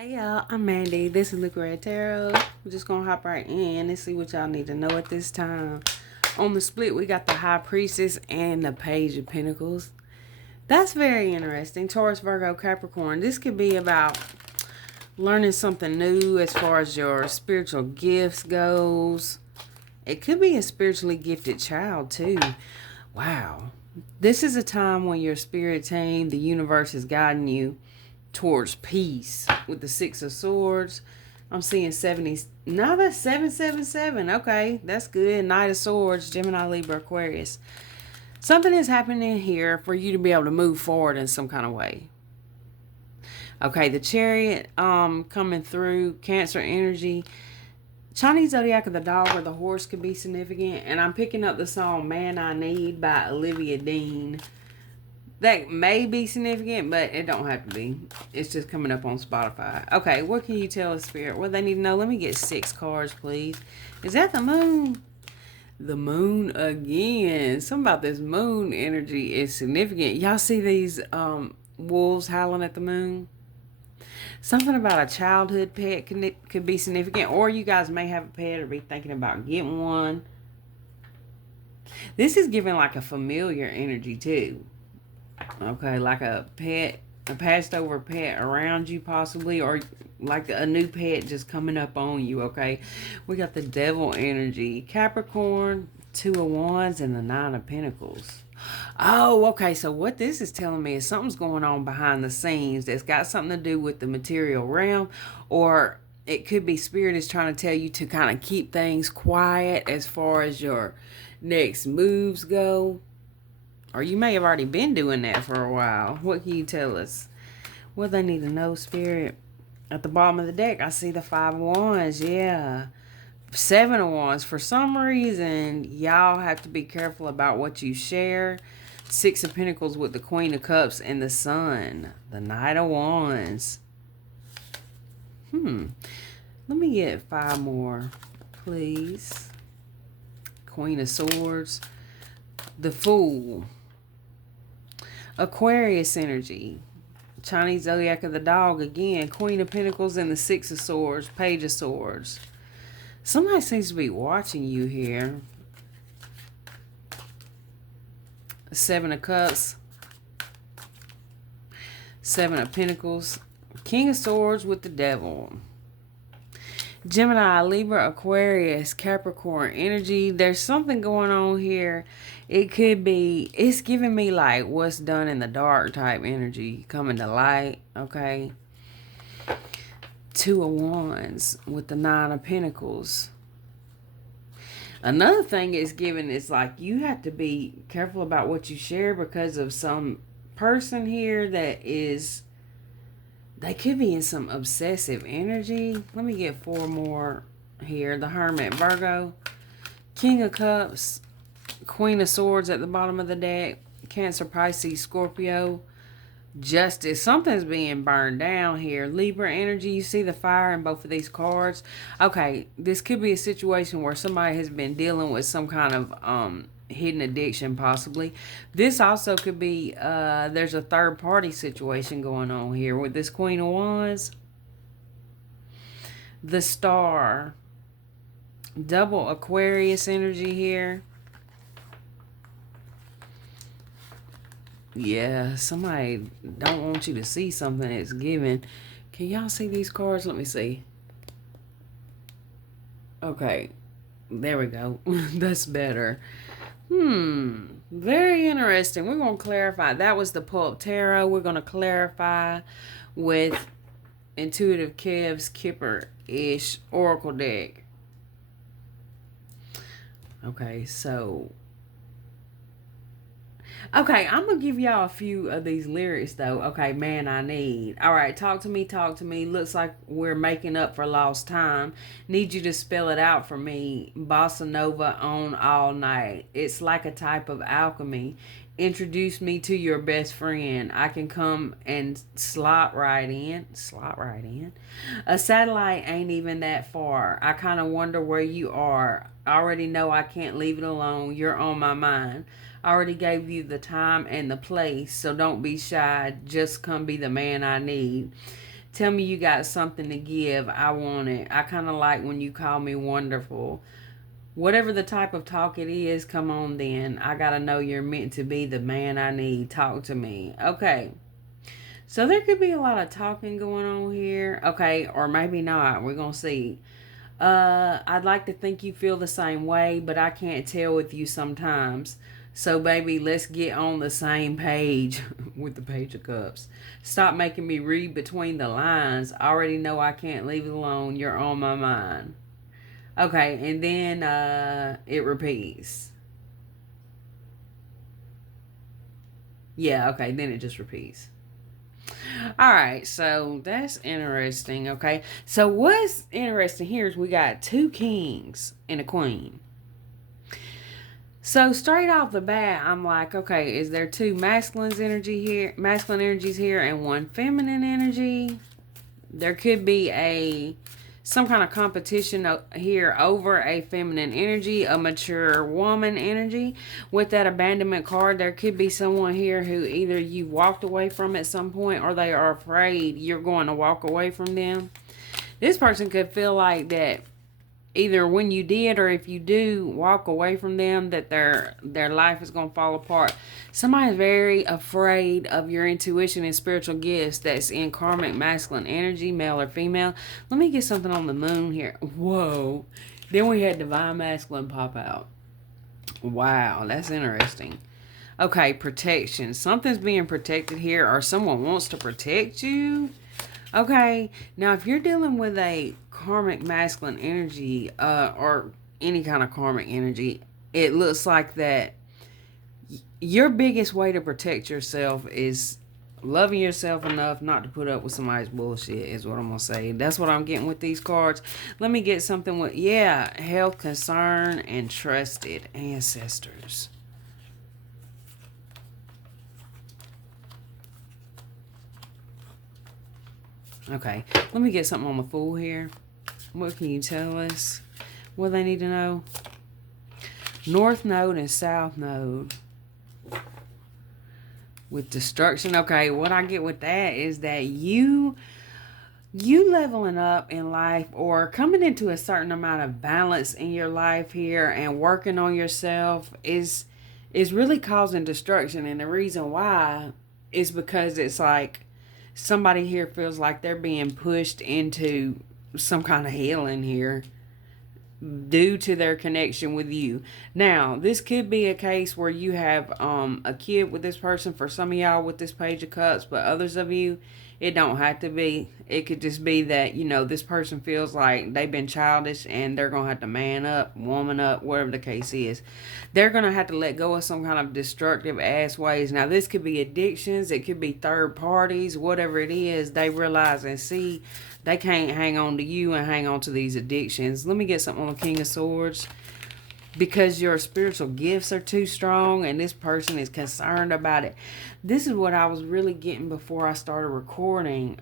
Hey y'all, I'm Mandy. This is Luca Tarot. We're just gonna hop right in and see what y'all need to know at this time. On the split, we got the High Priestess and the Page of Pentacles. That's very interesting. Taurus, Virgo, Capricorn. This could be about learning something new as far as your spiritual gifts goes. It could be a spiritually gifted child too. Wow. This is a time when your spirit team, the universe, is guiding you towards peace with the Six of Swords. I'm seeing 70. Now that's 777. Okay, that's good. Knight of Swords, Gemini, Libra, Aquarius. Something is happening here for you to be able to move forward in some kind of way. Okay, the Chariot coming through, Cancer energy. Chinese zodiac of the dog or the horse could be significant. And I'm picking up the song Man I Need by Olivia Dean. That may be significant, but it don't have to be. It's just coming up on Spotify. Okay, what can you tell a spirit? What they need to know? Let me get 6 cards, please. Is that the moon? The moon again. Something about this moon energy is significant. Y'all see these wolves howling at the moon? Something about a childhood pet could be significant. Or you guys may have a pet or be thinking about getting one. This is giving like a familiar energy too. Okay, like a pet, a passed over pet around you possibly, or like a new pet just coming up on you, okay? We got the devil energy. Capricorn, 2 of Wands, and the 9 of Pentacles. Oh, okay, so what this is telling me is something's going on behind the scenes that's got something to do with the material realm, or it could be spirit is trying to tell you to kind of keep things quiet as far as your next moves go. Or you may have already been doing that for a while. What can you tell us? What they need to know, Spirit? At the bottom of the deck, I see the 5 of Wands. Yeah. 7 of Wands. For some reason, y'all have to be careful about what you share. 6 of Pentacles with the Queen of Cups and the Sun. The Knight of Wands. Let me get 5 more, please. Queen of Swords. The Fool. Aquarius energy. Chinese zodiac of the dog again. Queen of Pentacles and the 6 of Swords. Page of Swords. Somebody seems to be watching you here. 7 of Cups. 7 of Pentacles. King of Swords with the Devil. Gemini, Libra, Aquarius, Capricorn energy. There's something going on here. It could be, it's giving me like what's done in the dark type energy coming to light, okay? 2 of Wands with the 9 of Pentacles. Another thing it's giving is like you have to be careful about what you share because of some person here that is, they could be in some obsessive energy. Let me get 4 more here. The Hermit, Virgo, King of Cups, Queen of Swords at the bottom of the deck, Cancer, Pisces, Scorpio, Justice. Something's being burned down here. Libra energy. You see the fire in both of these cards. Okay, this could be a situation where somebody has been dealing with some kind of hidden addiction possibly. This also could be there's a third party situation going on here with this Queen of Wands. The Star. Double Aquarius energy here. Yeah, somebody don't want you to see something that's given. Can y'all see these cards? Let me see. Okay, there we go. That's better. Very interesting. We're going to clarify. That was the Pull-Up Tarot. We're going to clarify with Intuitive Kev's Kipper-ish Oracle deck. Okay, so... Okay, I'm going to give y'all a few of these lyrics, though. Okay, Man I Need. All right, talk to me, talk to me. Looks like we're making up for lost time. Need you to spell it out for me. Bossa Nova on all night. It's like a type of alchemy. Introduce me to your best friend. I can come and slot right in. Slot right in? A satellite ain't even that far. I kind of wonder where you are. I already know I can't leave it alone. You're on my mind. I already gave you the time and the place, so don't be shy. Just come be the man I need. Tell me you got something to give. I want it. I kind of like when you call me wonderful. Whatever the type of talk it is, come on then. I gotta know you're meant to be the man I need. Talk to me. Okay. So there could be a lot of talking going on here. Okay, or maybe not. We're gonna see. I'd like to think you feel the same way, but I can't tell with you sometimes. So, baby, let's get on the same page with the Page of Cups. Stop making me read between the lines. I already know I can't leave it alone. You're on my mind. Okay, and then it repeats. Yeah, okay, then it just repeats. All right, so that's interesting. Okay, so what's interesting here is we got two kings and a queen. So straight off the bat, I'm like, okay, is there two masculine energies here, and one feminine energy? There could be some kind of competition here over a feminine energy, a mature woman energy. With that abandonment card, there could be someone here who either you walked away from at some point, or they are afraid you're going to walk away from them. This person could feel like that either when you did or if you do walk away from them, that their life is going to fall apart. Somebody's very afraid of your intuition and spiritual gifts that's in karmic masculine energy, male or female. Let me get something on the moon here. Whoa. Then we had divine masculine pop out. Wow, that's interesting. Okay, protection. Something's being protected here, or someone wants to protect you. Okay, now if you're dealing with a karmic masculine energy, or any kind of karmic energy, it looks like that your biggest way to protect yourself is loving yourself enough not to put up with somebody's bullshit, is what I'm gonna say. That's what I'm getting with these cards. Let me get something with, health, concern, and trusted ancestors. Okay, let me get something on the Fool here. What can you tell us? What they need to know? North Node and South Node. With destruction. Okay, what I get with that is that you leveling up in life, or coming into a certain amount of balance in your life here, and working on yourself is really causing destruction. And the reason why is because it's like somebody here feels like they're being pushed into some kind of healing here due to their connection with you. Now, this could be a case where you have a kid with this person, for some of y'all with this Page of Cups, but others of you, it don't have to be. It could just be that, this person feels like they've been childish and they're going to have to man up, woman up, whatever the case is. They're going to have to let go of some kind of destructive ass ways. Now, this could be addictions. It could be third parties, whatever it is. They realize and see they can't hang on to you and hang on to these addictions. Let me get something on the King of Swords. Because your spiritual gifts are too strong and this person is concerned about it. This is what I was really getting before I started recording.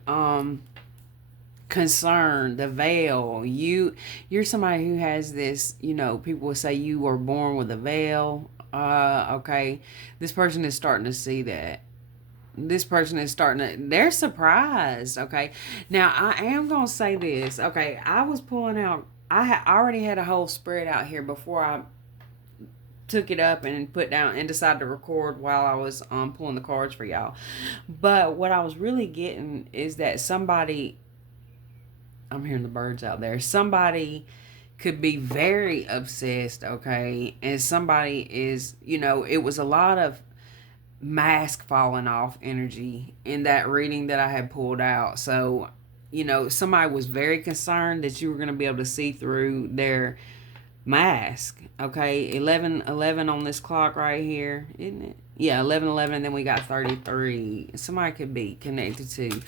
Concern, the veil. You're somebody who has this, people will say you were born with a veil. Okay. This person is starting to see that. This person is they're surprised. Okay. Now I am going to say this. Okay. I was pulling out, I already had a whole spread out here before I took it up and put down and decided to record while I was pulling the cards for y'all. But what I was really getting is that somebody, I'm hearing the birds out there, somebody could be very obsessed, okay? And somebody is, it was a lot of mask falling off energy in that reading that I had pulled out. So somebody was very concerned that you were going to be able to see through their mask. Okay, 11:11 on this clock right here, isn't it? Yeah, 11:11, and then we got 33. Somebody could be connected to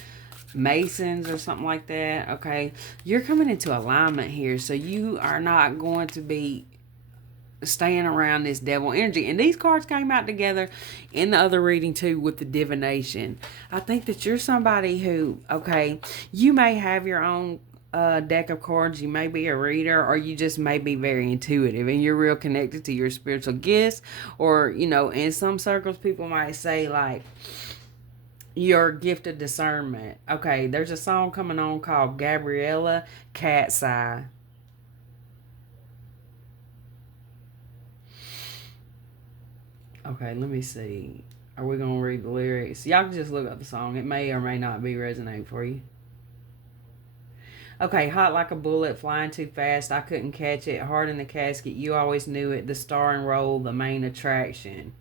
Masons or something like that. Okay, you're coming into alignment here, so you are not going to be staying around this devil energy. And these cards came out together in the other reading too with the divination. I think that you're somebody who, okay, you may have your own deck of cards, you may be a reader, or you just may be very intuitive and you're real connected to your spiritual gifts. Or in some circles people might say like your gift of discernment. Okay, there's a song coming on called Gabriella Cat's Eye. Okay, let me see. Are we going to read the lyrics? Y'all can just look up the song. It may or may not be resonate for you. Okay, hot like a bullet, flying too fast. I couldn't catch it. Hard in the casket. You always knew it. The star and roll, the main attraction.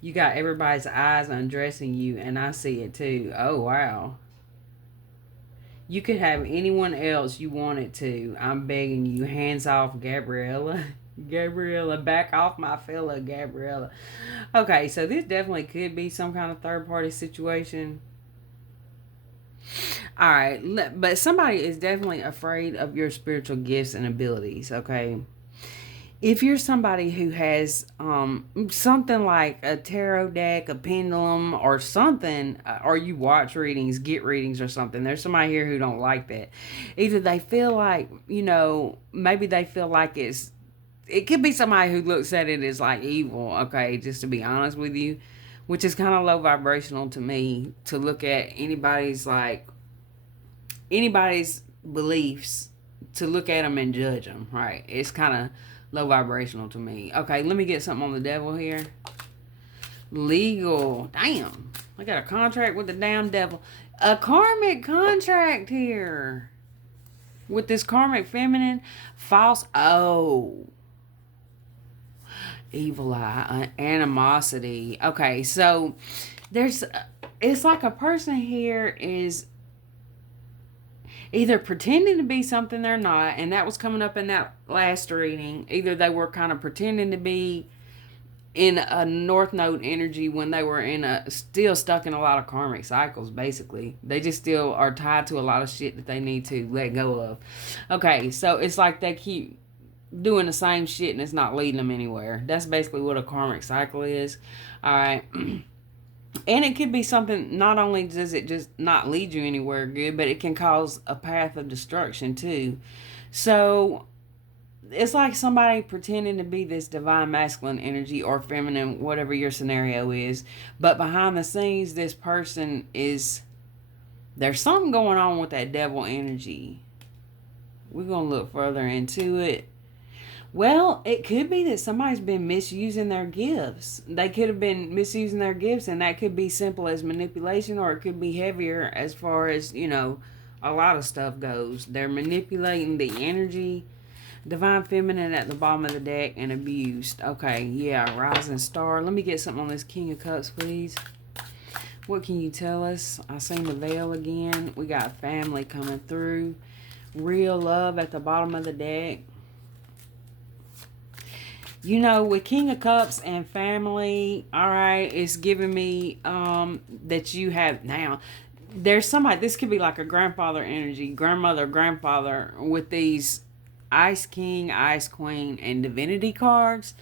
You got everybody's eyes undressing you, and I see it too. Oh, wow. You could have anyone else you wanted to. I'm begging you. Hands off, Gabriella. Gabriella, back off my fella, Gabriella. Okay, so this definitely could be some kind of third party situation. All right, but somebody is definitely afraid of your spiritual gifts and abilities, okay? If you're somebody who has something like a tarot deck, a pendulum, or something, or you watch readings, get readings, or something, there's somebody here who don't like that. Either they feel like, maybe they feel like it could be somebody who looks at it as like evil, okay, just to be honest with you, which is kind of low vibrational to me to look at anybody's beliefs, to look at them and judge them, right? It's kind of low vibrational to me. Okay, let me get something on the devil here. Legal. Damn. I got a contract with the damn devil. A karmic contract here. With this karmic feminine. False. Oh. Evil eye. Animosity. Okay, so it's like a person here is either pretending to be something they're not, and that was coming up in that last reading. Either they were kind of pretending to be in a North Node energy when they were still stuck in a lot of karmic cycles, basically. They just still are tied to a lot of shit that they need to let go of. Okay, so it's like they keep doing the same shit and it's not leading them anywhere. That's basically what a karmic cycle is. All right. And it could be something, not only does it just not lead you anywhere good, but it can cause a path of destruction too. So it's like somebody pretending to be this divine masculine energy or feminine, whatever your scenario is. But behind the scenes, this person there's something going on with that devil energy. We're going to look further into it. Well, it could be that somebody's been misusing their gifts. They could have been misusing their gifts, and that could be simple as manipulation, or it could be heavier as far as, a lot of stuff goes. They're manipulating the energy. Divine feminine at the bottom of the deck and abused. Okay, yeah, rising star. Let me get something on this King of Cups, please. What can you tell us? I seen the veil again. We got family coming through. Real love at the bottom of the deck. With King of Cups and family, all right, it's giving me that you have now. There's somebody, this could be like a grandfather energy, grandmother, grandfather, with these Ice King, Ice Queen, and Divinity cards.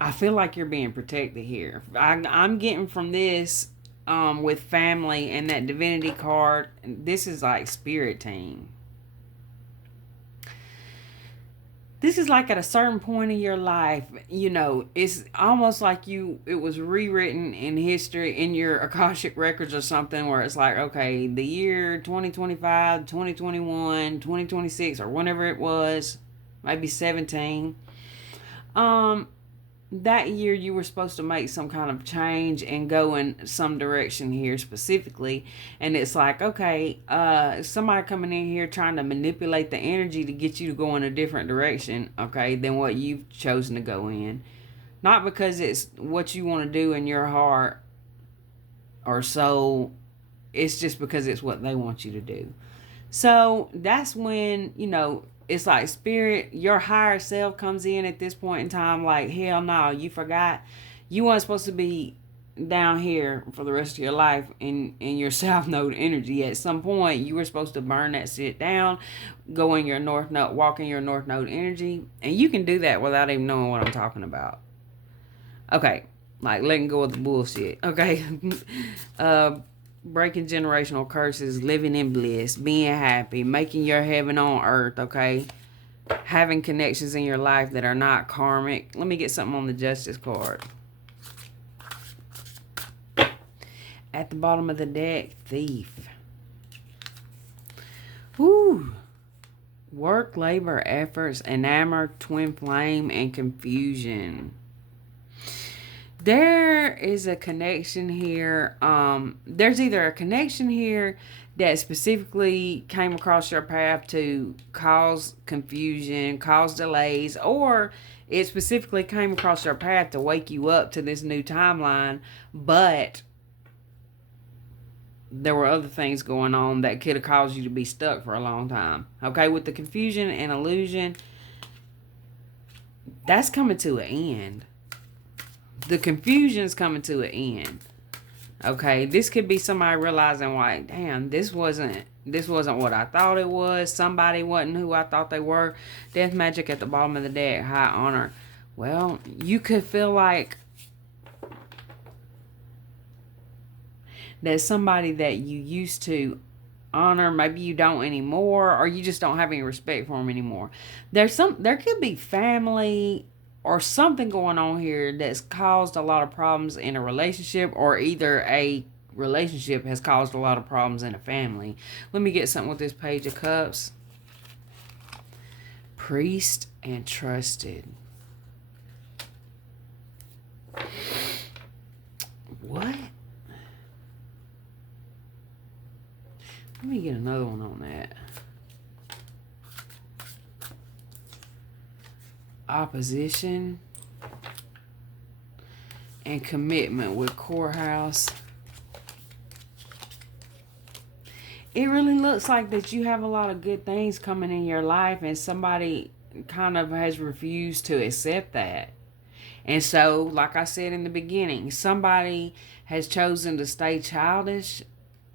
I feel like you're being protected here. I'm getting from this with family and that Divinity card. This is like spirit team. This is like at a certain point in your life, it's almost like it was rewritten in history, in your Akashic records or something, where it's like, okay, the year 2025, 2021, 2026, or whenever it was, maybe 17. That year you were supposed to make some kind of change and go in some direction here specifically, and it's like, okay, somebody coming in here trying to manipulate the energy to get you to go in a different direction, okay, than what you've chosen to go in. Not because it's what you want to do in your heart or soul, it's just because it's what they want you to do. So that's when, it's like spirit, your higher self comes in at this point in time like, hell no, you forgot. You weren't supposed to be down here for the rest of your life in your South Node energy. At some point, you were supposed to burn that shit down, go in your North Node, walk in your North Node energy. And you can do that without even knowing what I'm talking about. Okay, like letting go of the bullshit. Okay, breaking generational curses, living in bliss, being happy, making your heaven on earth, okay? Having connections in your life that are not karmic. Let me get something on the Justice card. At the bottom of the deck, Thief. Woo. Work, labor, efforts, enamor, twin flame, and confusion. There is a connection here. There's either a connection here that specifically came across your path to cause confusion, cause delays, or it specifically came across your path to wake you up to this new timeline, but there were other things going on that could have caused you to be stuck for a long time. Okay, with the confusion and illusion, that's coming to an end. The confusion's coming to an end. Okay, this could be somebody realizing, like, damn, this wasn't what I thought it was. Somebody wasn't who I thought they were. Death magic at the bottom of the deck, high honor. Well, you could feel like there's somebody that you used to honor, maybe you don't anymore, or you just don't have any respect for them anymore. There could be family or something going on here that's caused a lot of problems in a relationship, or either a relationship has caused a lot of problems in a family. Let me get something with this Page of Cups. Priest and trusted. What? Let me get another one on that. Opposition and commitment with courthouse. It really looks like that you have a lot of good things coming in your life, and somebody kind of has refused to accept that. And so, like I said in the beginning, somebody has chosen to stay childish,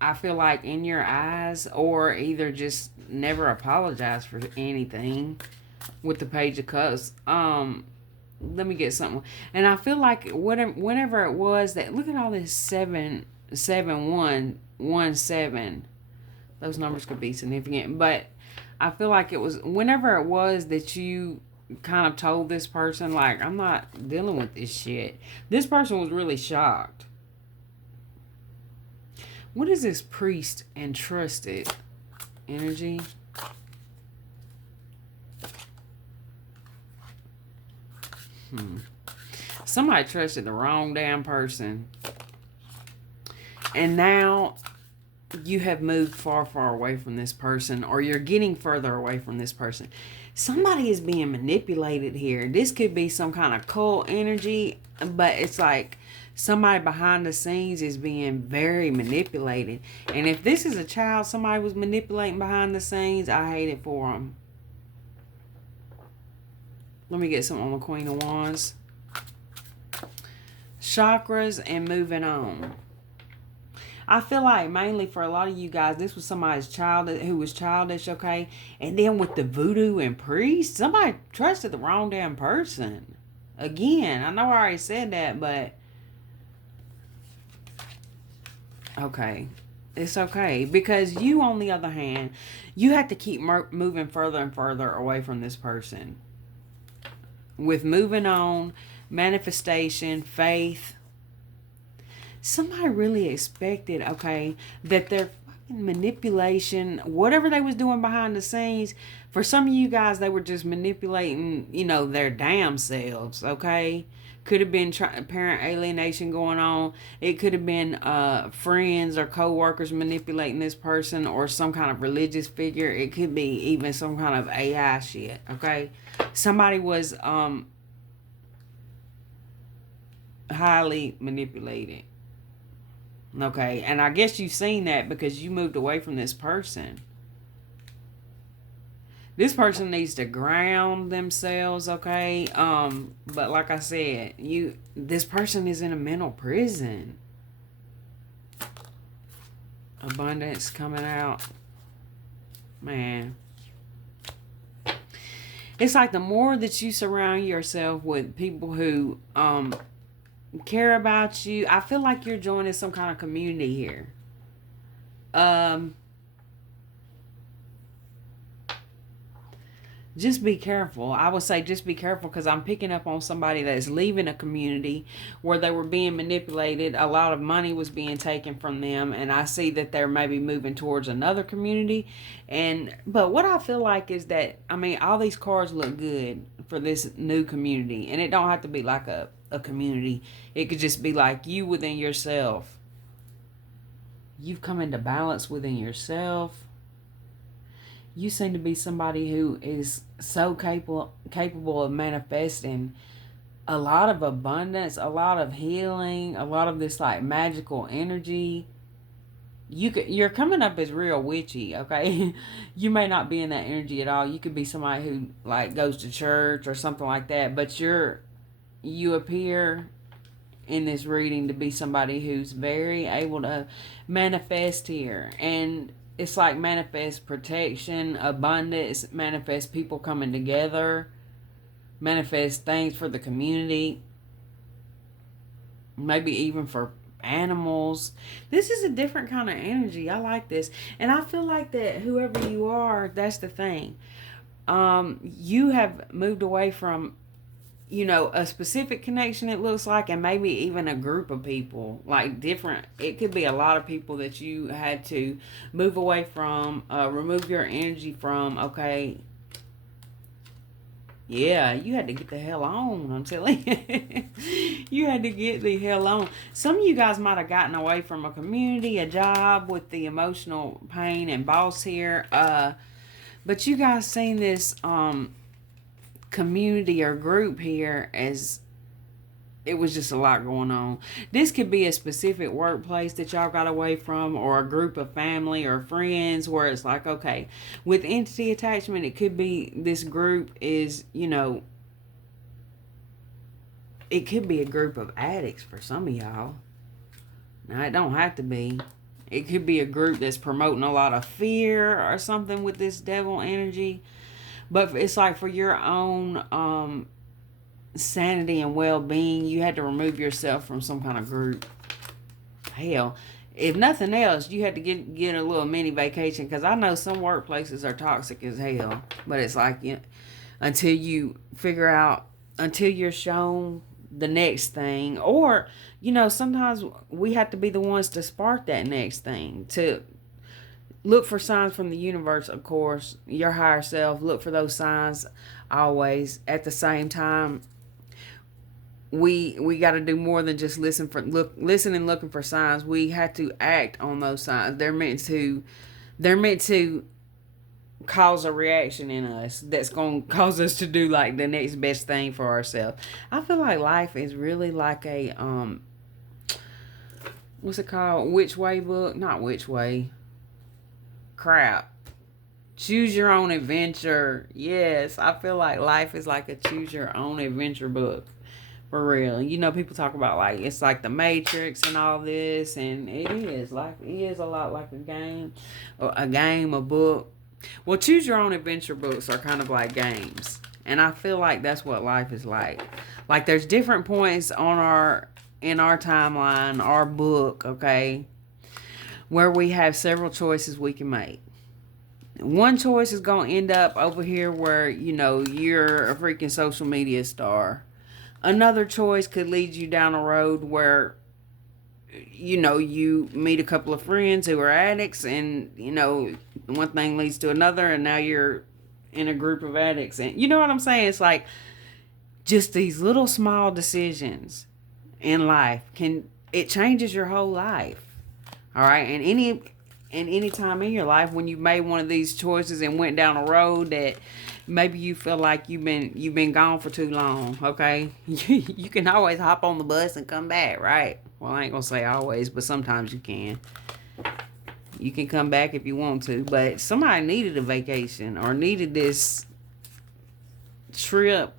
I feel like, in your eyes, or either just never apologize for anything. With the Page of Cups, let me get something. And I feel like whenever it was that, look at all this 77117. Those numbers could be significant, but I feel like it was whenever it was that you kind of told this person, like, I'm not dealing with this shit. This person was really shocked. What is this priest and trusted energy? Somebody trusted the wrong damn person. And now you have moved far, far away from this person, or you're getting further away from this person. Somebody is being manipulated here. This could be some kind of cult energy, but it's like somebody behind the scenes is being very manipulated. And if this is a child somebody was manipulating behind the scenes, I hate it for them. Let me get something on the Queen of Wands. Chakras and moving on. I feel like mainly for a lot of you guys, this was somebody's child who was childish, okay? And then with the voodoo and priest, somebody trusted the wrong damn person. Again, I know I already said that, but okay. It's okay. Because you, on the other hand, you have to keep moving further and further away from this person. With moving on, manifestation, faith. Somebody really expected, okay, that their fucking manipulation, whatever they was doing behind the scenes, for some of you guys, they were just manipulating, their damn selves, okay? Could have been parent alienation going on. It could have been friends or co-workers manipulating this person, or some kind of religious figure. It could be even some kind of AI shit, okay? Somebody was highly manipulated. Okay, and I guess you've seen that because you moved away from this person. This person needs to ground themselves, okay? But like I said, this person is in a mental prison. Abundance coming out. Man. It's like the more that you surround yourself with people who care about you, I feel like you're joining some kind of community here. just be careful. I would say just be careful, because I'm picking up on somebody that's leaving a community where they were being manipulated. A lot of money was being taken from them, and I see that they're maybe moving towards another community. But what I feel like is that, I mean, all these cards look good for this new community, and it don't have to be like a community. It could just be like you within yourself. You've come into balance within yourself. You seem to be somebody who is so capable of manifesting a lot of abundance, a lot of healing, a lot of this like magical energy. You're coming up as real witchy, okay? You may not be in that energy at all. You could be somebody who like goes to church or something like that, but you appear in this reading to be somebody who's very able to manifest here. And it's like manifest protection, abundance, manifest people coming together, manifest things for the community, maybe even for animals. This is a different kind of energy. I like this. And I feel like that whoever you are, that's the thing. You have moved away from, a specific connection, it looks like, and maybe even a group of people, like different. It could be a lot of people that you had to move away from, remove your energy from, okay. Yeah, you had to get the hell on, I'm telling you. You had to get the hell on. Some of you guys might have gotten away from a community, a job with the emotional pain and boss here. But you guys seen this, community or group here as it was just a lot going on. This could be a specific workplace that y'all got away from, or a group of family or friends where it's like, okay, with entity attachment, it could be this group is, it could be a group of addicts for some of y'all. Now, it don't have to be. It could be a group that's promoting a lot of fear or something with this devil energy. But it's like for your own sanity and well-being, you had to remove yourself from some kind of group. Hell, if nothing else, you had to get a little mini vacation, because I know some workplaces are toxic as hell. But it's like, until you figure out, until you're shown the next thing, or sometimes we have to be the ones to spark that next thing, to look for signs from the universe, of course, your higher self. Look for those signs always. At the same time, we got to do more than just listen and looking for signs. We have to act on those signs. They're meant to cause a reaction in us that's going to cause us to do like the next best thing for ourselves. I feel like life is really like a what's it called? Which Way book? Not Which Way. Crap. Choose Your Own Adventure. Yes, I feel like life is like a choose your own adventure book. For real. People talk about like it's like the Matrix and all this, and it is a lot like a game. Or a book. Well, choose your own adventure books are kind of like games. And I feel like that's what life is like. Like there's different points in our timeline, our book, okay, where we have several choices we can make. One choice is going to end up over here where, you're a freaking social media star. Another choice could lead you down a road where, you meet a couple of friends who are addicts, and, one thing leads to another, and now you're in a group of addicts. And you know what I'm saying? It's like just these little small decisions in life it changes your whole life. All right. And any time in your life when you made one of these choices and went down a road that maybe you feel like you've been gone for too long, okay? You can always hop on the bus and come back, right? Well, I ain't gonna say always, but sometimes you can. You can come back if you want to, but somebody needed a vacation or needed this trip,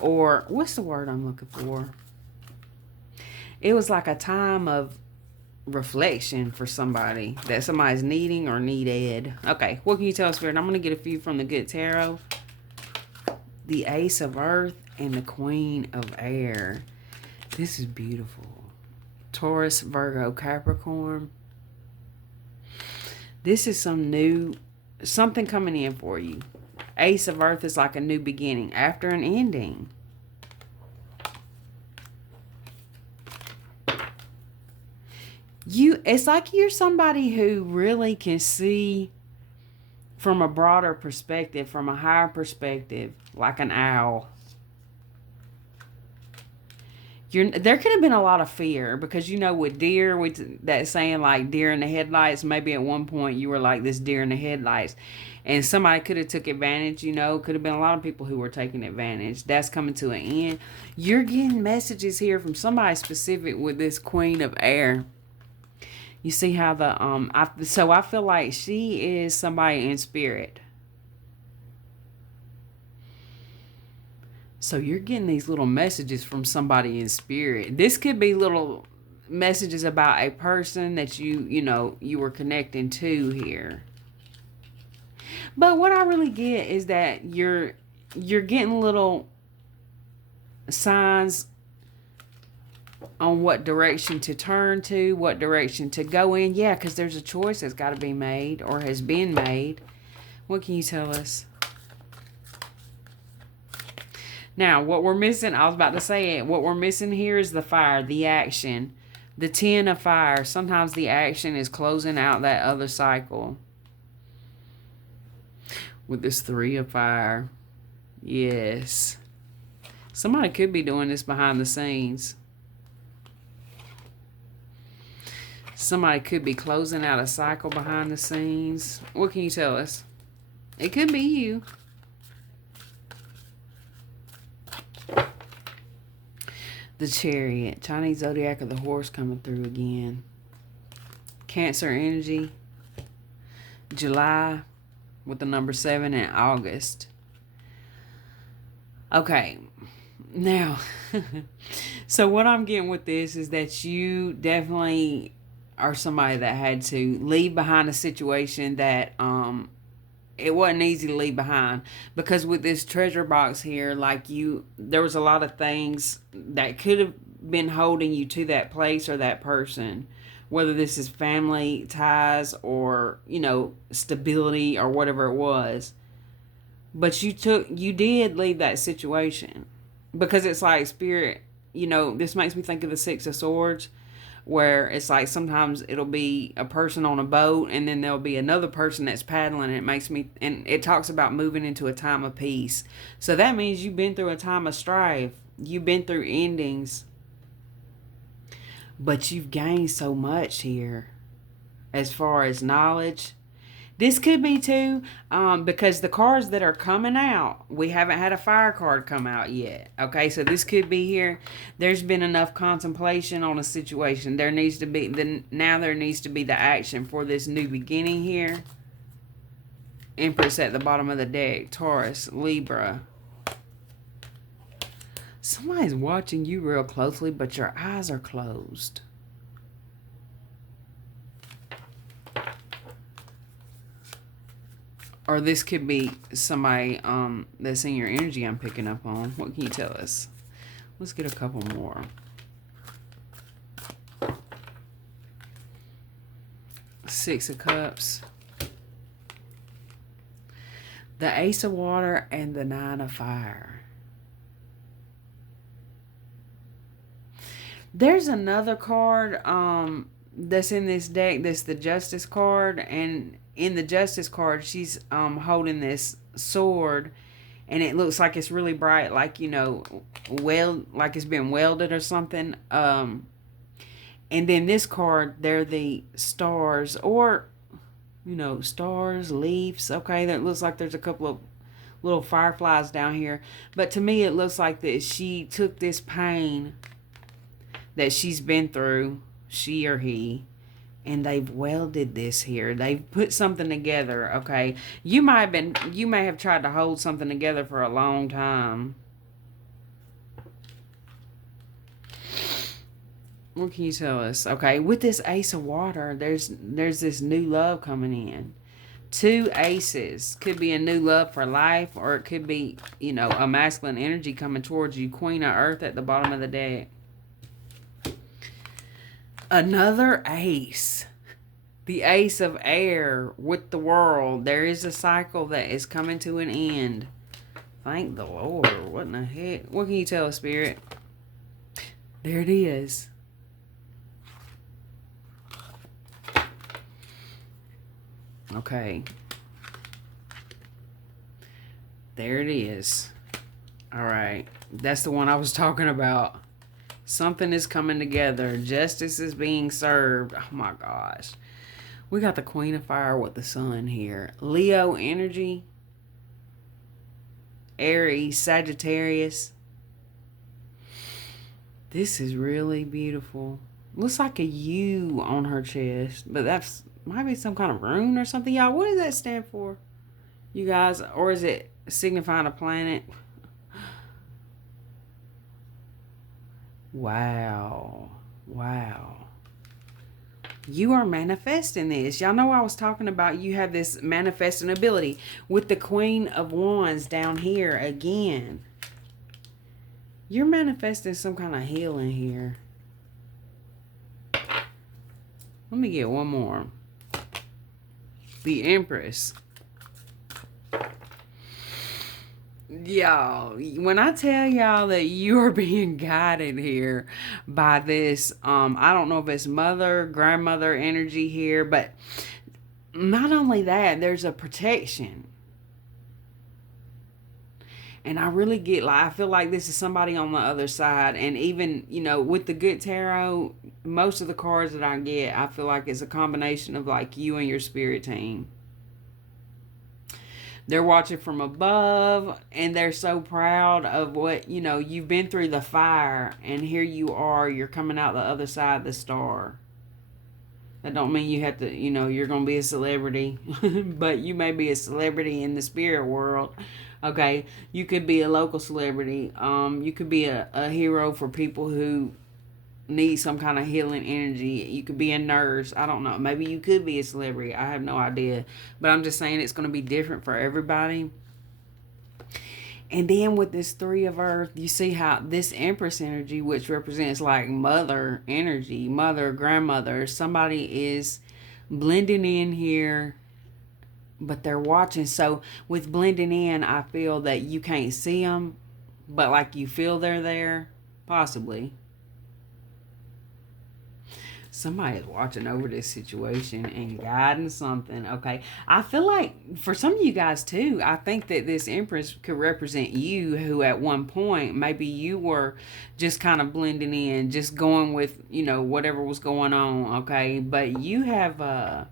or what's the word I'm looking for? It was like a time of reflection for somebody that somebody's needing or needed. Okay, what can you tell us, Spirit? I'm going to get a few from the Good Tarot. The Ace of Earth and the Queen of Air. This is beautiful. Taurus, Virgo, Capricorn. This is something coming in for you. Ace of Earth is like a new beginning after an ending. It's like you're somebody who really can see from a broader perspective, from a higher perspective, like an owl. There could have been a lot of fear because, with deer, with that saying like deer in the headlights, maybe at one point you were like this deer in the headlights, and somebody could have took advantage. Could have been a lot of people who were taking advantage. That's coming to an end. You're getting messages here from somebody specific with this Queen of Air. You see how I feel like she is somebody in spirit. So you're getting these little messages from somebody in spirit. This could be little messages about a person that you were connecting to here. But what I really get is that you're getting little signs on what direction to turn to, what direction to go in. Yeah, because there's a choice that's got to be made or has been made. What can you tell us? Now, what we're missing, I was about to say it, what we're missing here is the fire, the action, the 10 of fire. Sometimes the action is closing out that other cycle. With this 3 of fire. Yes. Somebody could be doing this behind the scenes. Somebody could be closing out a cycle behind the scenes. What can you tell us? It could be you. The Chariot. Chinese zodiac of the horse coming through again. Cancer energy. July with the number 7 and August. Okay. Now, so what I'm getting with this is that you definitely are somebody that had to leave behind a situation that it wasn't easy to leave behind, because with this treasure box here, there was a lot of things that could have been holding you to that place or that person, whether this is family ties or stability or whatever it was. But you did leave that situation, because it's like spirit, this makes me think of the 6 of Swords, where it's like sometimes it'll be a person on a boat and then there'll be another person that's paddling, and it talks about moving into a time of peace. So that means you've been through a time of strife. You've been through endings. But you've gained so much here as far as knowledge. This could be too, because the cards that are coming out, we haven't had a fire card come out yet. Okay, so this could be here. There's been enough contemplation on a situation. There needs to be the action for this new beginning here. Empress at the bottom of the deck. Taurus, Libra. Somebody's watching you real closely, but your eyes are closed. Or this could be somebody that's in your energy I'm picking up on. What can you tell us? Let's get a couple more. Six of Cups. The Ace of Water and the 9 of Fire. There's another card that's in this deck that's the Justice card, and in the Justice card she's holding this sword, and it looks like it's really bright, like like it's been welded or something. And then this card, they're the stars, or stars, leaves. Okay, that looks like there's a couple of little fireflies down here, but to me it looks like that she took this pain that she's been through, she or he, and they've welded this here. They've put something together. Okay, you may have tried to hold something together for a long time. What can you tell us? Okay, with this Ace of Water, there's this new love coming in. 2 aces. Could be a new love for life, or it could be, a masculine energy coming towards you. Queen of Earth at the bottom of the deck. Another ace. The Ace of Air with the world. There is a cycle that is coming to an end. Thank the Lord. What in the heck? What can you tell us, Spirit? There it is. Okay. There it is. All right. That's the one I was talking about. Something is coming together. Justice is being served. Oh my gosh. We got the Queen of Fire with the Sun here. Leo energy. Aries, Sagittarius. This is really beautiful. Looks like a U on her chest, but that's might be some kind of rune or something. Y'all, what does that stand for? You guys, or is it signifying a planet? Wow. Wow. You are manifesting this. Y'all know I was talking about you have this manifesting ability with the Queen of Wands down here again. You're manifesting some kind of healing here. Let me get one more. The Empress. Y'all, when I tell y'all that you are being guided here by this, I don't know if it's mother, grandmother energy here, but not only that, there's a protection. And I really get, like, I feel like this is somebody on the other side. And even, you know, with the good tarot, most of the cards that I get, I feel like it's a combination of like you and your spirit team. They're watching from above and they're so proud of what, you know, you've been through the fire and here you are, you're coming out the other side of the star. That don't mean you have to, you know, you're going to be a celebrity, but you may be a celebrity in the spirit world. Okay, you could be a local celebrity. You could be a hero for people who need some kind of healing energy. You could be a nurse. I don't know. Maybe you could be a celebrity. I have no idea. But I'm just saying it's going to be different for everybody. And then with this Three of Earth, you see how this Empress energy, which represents like mother energy, mother, grandmother, somebody is blending in here, but they're watching. So with blending in, I feel that you can't see them, but like you feel they're there, possibly. Somebody is watching over this situation and guiding something. Okay, I feel like for some of you guys too, I think that this Empress could represent you, who at one point maybe you were just kind of blending in, just going with, you know, whatever was going on. Okay, but you have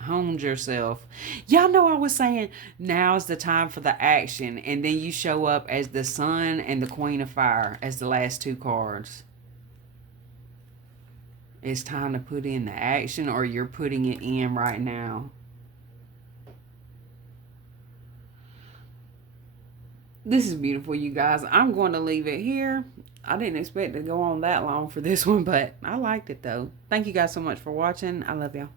honed yourself. Y'all know I was saying now's the time for the action, and then you show up as the Sun and the Queen of Fire as the last two cards. It's time to put in the action, or you're putting it in right now. This is beautiful, you guys. I'm going to leave it here. I didn't expect to go on that long for this one, but I liked it though. Thank you guys so much for watching. I love y'all.